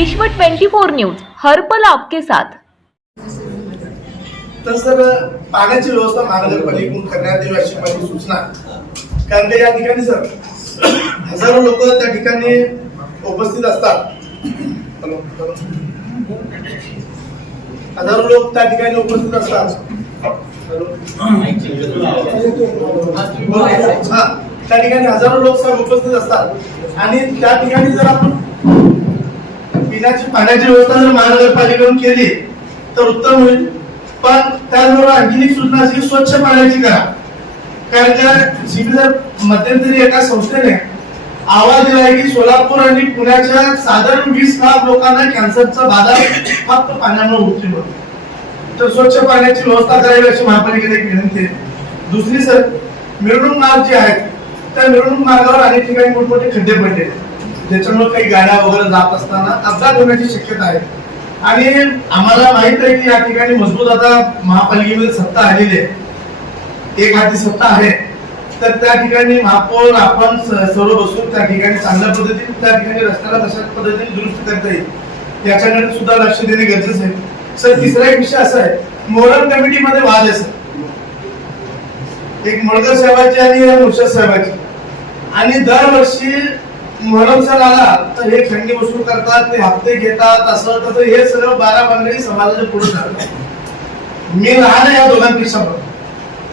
विश्व 24 न्यूज हर पल आपके साथ। तर सर पाण्याची व्यवस्था महानगरपालिकेकडून करण्यात यावी अशी माझी सूचना। कारण या ठिकाणी सर हजारो लोक त्या ठिकाणी उपस्थित असतात। हजारो लोक त्या ठिकाणी उपस्थित असतात। त्या ठिकाणी हजारो लोक सर उपस्थित असतात आणि त्या ठिकाणी जर आपण पिण्याची पाण्याची व्यवस्था जर महानगरपालिकेकडून केली तर उत्तम होईल। पण त्याचबरोबर आणखी एक सूचना अशी स्वच्छ पाण्याची करा। कारण का जर मध्यंतरी एका संस्थेने आवाज दिला आहे की सोलापूर आणि पुण्याच्या साधारण 20 लाख लोकांना कॅन्सरचा बाधा फक्त पाण्यामुळे होतो। तर स्वच्छ पाण्याची व्यवस्था करावी अशी महापालिकेला एक विनंती आहे। दुसरी सर मिरवणूक मार्ग जे आहेत त्या मिरवणूक मार्गावर अनेक ठिकाणी मोठमोठे खड्डे पडले ज्याच्यामुळे काही गाड्या वगैरे जात असताना अपघात होण्याची शक्यता आहे। आणि आम्हाला माहित आहे की या ठिकाणी मजबूत आता महापालिकेमध्ये सत्ता आलेली आहे, एक हाती सत्ता आहे। तर त्या ठिकाणी महापौर आपण सर्व बसून त्या ठिकाणी चांगल्या पद्धतीने त्या ठिकाणी रस्त्याला कशा पद्धतीने दुरुस्त करता येईल याच्याकडे सुद्धा लक्ष देणे गरजेचं आहे। सर तिसरा एक विषय असा आहे, मोरम कमिटीमध्ये वाद आहे सर, एक मोडकर साहेबाची आणि मुर्शद साहेबाची। आणि दरवर्षी मोहरम सण आला तर हे खंडी वसूल करतात, ते हप्ते घेतात, असं तसं हे सगळं 12 मंडळी समाजाच्या पुढे जातात। मी लहान आहे या दोघांपेक्षा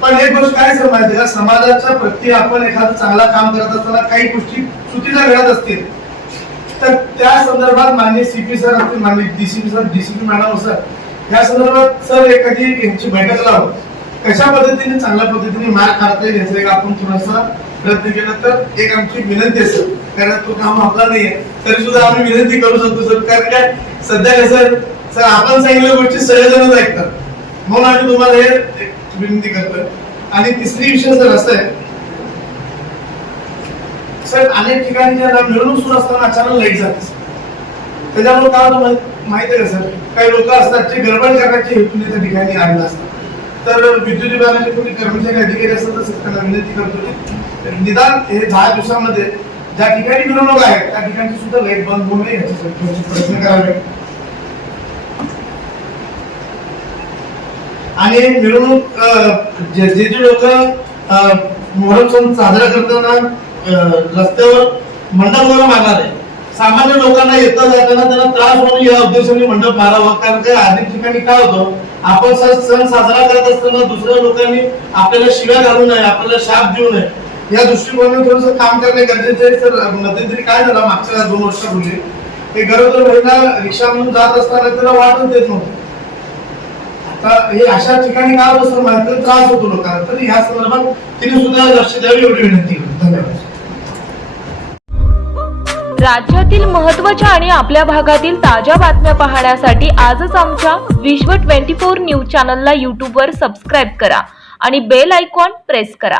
पण एक गोष्ट काय सर माहिती का, समाजाच्या प्रती आपण एखादं चांगला काम करत असताना काही गोष्टी चुकीच्या घडत असतील तर त्या संदर्भात माननीय सीपी सर असतील, माननीय DCP sir, DCP madam sir या संदर्भात सर एखादी यांची बैठक लावून कशा पद्धतीने चांगल्या पद्धतीने मार काढता येईल याचा एक आपण थोडासा प्रयत्न केला तर एक आमची विनंती आहे सर। कारण तो काम आपला नाहीये तरी सुद्धा आम्ही विनंती करू शकतो सर। कारण काय सध्या कसं सर आपण सांगितलेल्या गोष्टी सगळेजणच ऐकतात म्हणून आम्ही तुम्हाला हे विनंती करतोय। आणि तिसरी विषय सर असं आहे सर, अनेक ठिकाणी मिरवणूक सुरू असताना अचानक लाईट जाते त्याच्यामुळे काय होतं माहिती आहे का सर, काही लोक असतात जे गडबड करण्याचे हेतूने त्या ठिकाणी आलेले असतात। तर विद्युत विभागाचे कोणी कर्मचारी अधिकारी असतात तर त्यांना विनंती करतो निदान हे 10 दिवसामध्ये ज्या ठिकाणी मिरवणूक आहे त्या ठिकाणी सुद्धा लाईट बंद होऊ नये याच्यासाठी प्रयत्न करावे। आणि मिरवणूक जे लोक मोहरम सण साजरा करताना रस्त्यावर मंडप वगैरे मारणार आहे, सामान्य लोकांना येता जाताना त्यांना त्रास होऊ या उद्देशाने मंडप मारावं। कारण काय अनेक ठिकाणी काय होतं आपण सण साजरा करत असताना दुसऱ्या लोकांनी आपल्याला शिव्या घालू नये, आपल्याला शाप देऊ नये या दृष्टिकोनाने थोडंसं काम करणे गरजेचं आहे सर। मध्यंतरी काय झालं मागच्या 2 वर्षापूर्वी एक गरोदर महिला रिक्षा म्हणून जात असताना त्याला वाटच देत नव्हतं। आता हे अशा ठिकाणी काय होतं सर माहिती त्रास होतो लोकांना, तर या संदर्भात तिने सुद्धा लक्ष द्यावे एवढी विनंती करतो। धन्यवाद। राज्यातील महत्त्वाच्या आणि आपल्या भागातील ताज्या बातम्या पाहण्यासाठी आजच आमच्या विश्व 24 न्यूज चॅनलला YouTube वर सबस्क्राईब करा आणि बेल आयकॉन प्रेस करा।